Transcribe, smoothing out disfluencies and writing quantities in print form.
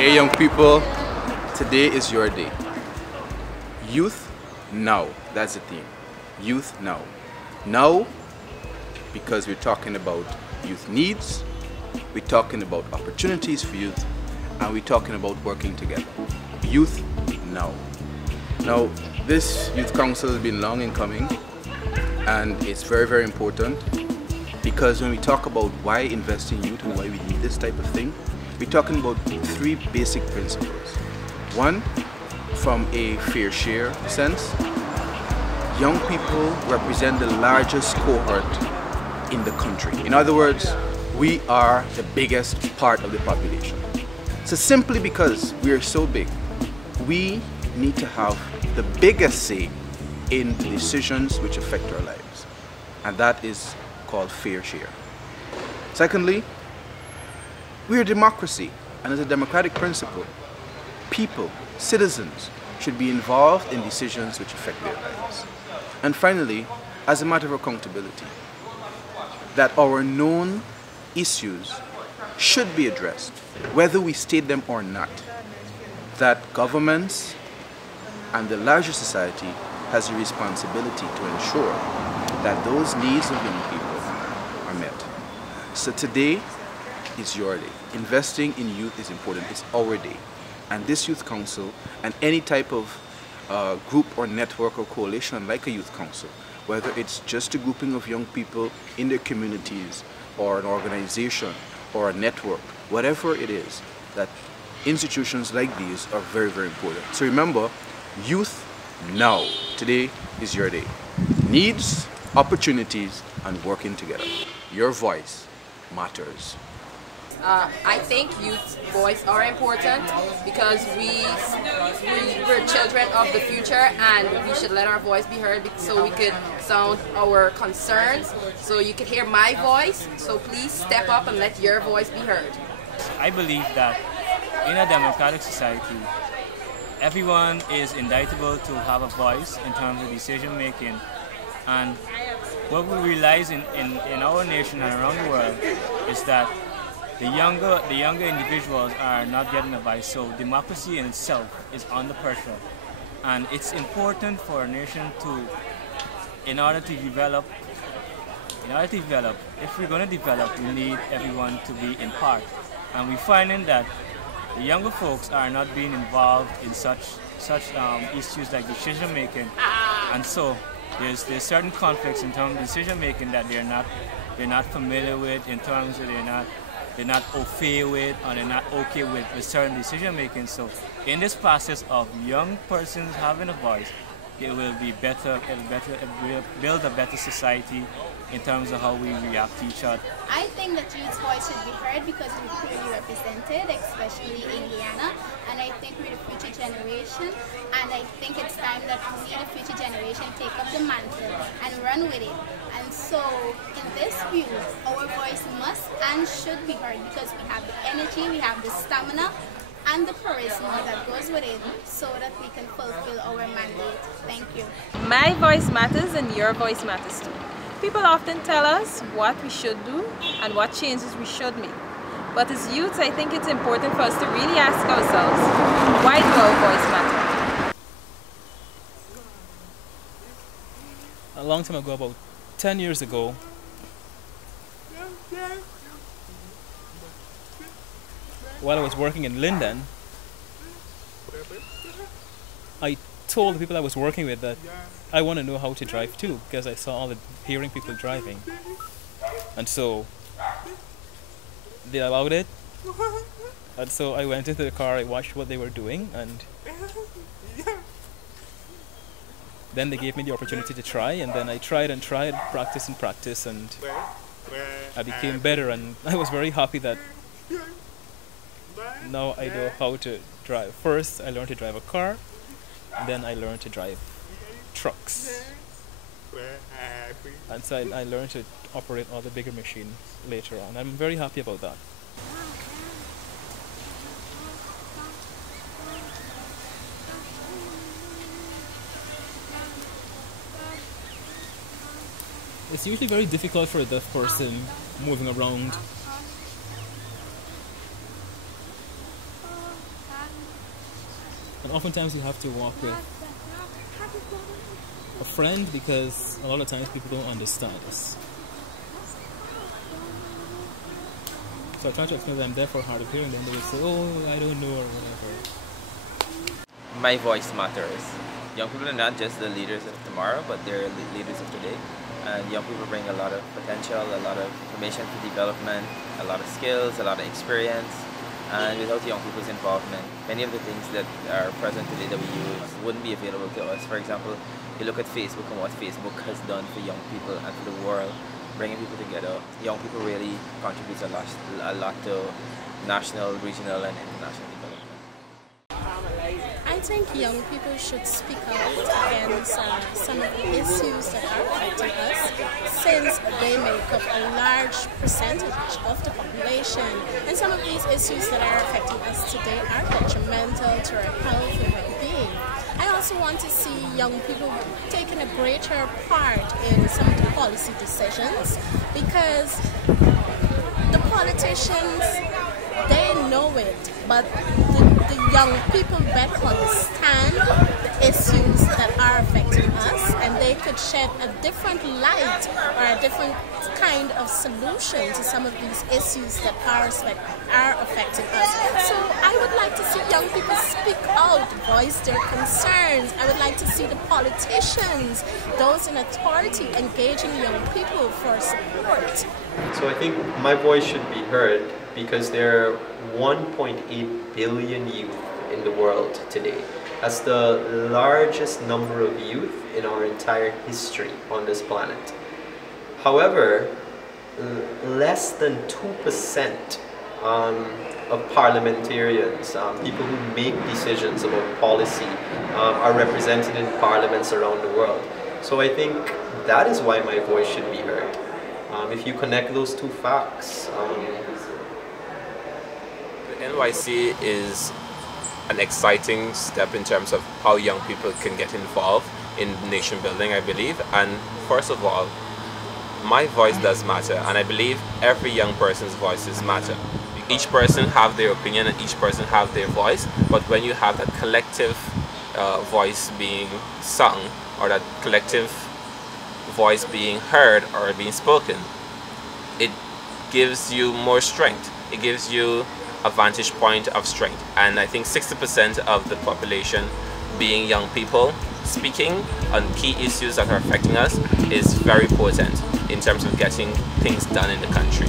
Hey young people, today is your day. Youth now, that's the theme. Youth now. Now, because we're talking about youth needs, we're talking about opportunities for youth, and we're talking about working together. Youth now. Now, this youth council has been long in coming, and it's very, very important, because when we talk about why invest in youth and why we need this type of thing, we're talking about three basic principles. One, from a fair share sense, young people represent the largest cohort in the country. In other words, we are the biggest part of the population. So simply because we are so big, we need to have the biggest say in the decisions which affect our lives. And that is called fair share. Secondly, we're a democracy, and as a democratic principle, people, citizens, should be involved in decisions which affect their lives. And finally, as a matter of accountability, that our known issues should be addressed, whether we state them or not, that governments and the larger society has a responsibility to ensure that those needs of young people are met. So today is your day. Investing in youth is important. It's our day. And this youth council and any type of group or network or coalition like a youth council, whether it's just a grouping of young people in their communities or an organization or a network, whatever it is, that institutions like these are very, very important. So remember, youth now. Today is your day. Needs, opportunities, and working together. Your voice matters. I think youth's voice are important because we're children of the future, and we should let our voice be heard so we could sound our concerns, so you could hear my voice. So please step up and let your voice be heard. I believe that in a democratic society, everyone is entitled to have a voice in terms of decision making, and what we realize in our nation and around the world is that the younger individuals are not getting a voice, so democracy in itself is under pressure. And it's important for a nation to, in order to develop, if we're going to develop, we need everyone to be in part. And we're finding that the younger folks are not being involved in such issues like decision making, and so there's certain conflicts in terms of decision making that they're not familiar with, in terms of they're not au fait with, or they're not okay with certain decision making. So in this process of young persons having a voice, it will be better, it will build a better society in terms of how we react to each other. I think that youth's voice should be heard because we're clearly represented, especially in Guyana, and I think we're the future generation, and I think it's time that we, the future generation, take up the mantle and run with it. And so, in this view, our voice must and should be heard because we have the energy, we have the stamina, and the charisma that goes with it, so that we can fulfill our mandate. Thank you. My voice matters and your voice matters too. People often tell us what we should do and what changes we should make. But as youths, I think it's important for us to really ask ourselves, why do our voice matter? A long time ago, about 10 years ago, while I was working in Linden, I told the people I was working with that I want to know how to drive too, because I saw all the hearing people driving. And so they allowed it. And so I went into the car, I watched what they were doing, and then they gave me the opportunity to try, and then I tried and tried, practice and practice, and I became better, and I was very happy that now I know how to drive. First, I learned to drive a car, and then I learned to drive trucks. And so I learned to operate all the bigger machines later on. I'm very happy about that. It's usually very difficult for a deaf person moving around And oftentimes you have to walk with a friend because a lot of times people don't understand us. So I try to explain that I'm there for hard of hearing, then they will say, oh, I don't know, or whatever. My voice matters. Young people are not just the leaders of tomorrow, but they're leaders of today. And young people bring a lot of potential, a lot of information for development, a lot of skills, a lot of experience. And without young people's involvement, many of the things that are present today that we use wouldn't be available to us. For example, you look at Facebook and what Facebook has done for young people and for the world, bringing people together. Young people really contribute a lot to national, regional, and international development. I think young people should speak out against some of the issues that are affecting us, since they make up a large percentage of the population. And some of these issues that are affecting us today are detrimental to our health and well-being. I also want to see young people taking a greater part in some of the policy decisions, because the politicians, they know it, but the young people better understand the issues that are affecting us, and they could shed a different light or a different kind of solution to some of these issues that are affecting us. So I would like to see young people speak out, voice their concerns. I would like to see the politicians, those in authority, engaging young people for support. So I think my voice should be heard because there are 1.8 billion youth in the world today. That's the largest number of youth in our entire history on this planet. However, less than 2% of parliamentarians, people who make decisions about policy, are represented in parliaments around the world. So I think that is why my voice should be heard. If you connect those two facts, the G.N.Y.C is an exciting step in terms of how young people can get involved in nation building, I believe. And first of all, my voice does matter, and I believe every young person's voices matter. Each person have their opinion and each person have their voice, but when you have that collective voice being sung, or that collective voice being heard or being spoken, it gives you more strength. It gives you a vantage point of strength. And I think 60% of the population being young people speaking on key issues that are affecting us is very important in terms of getting things done in the country.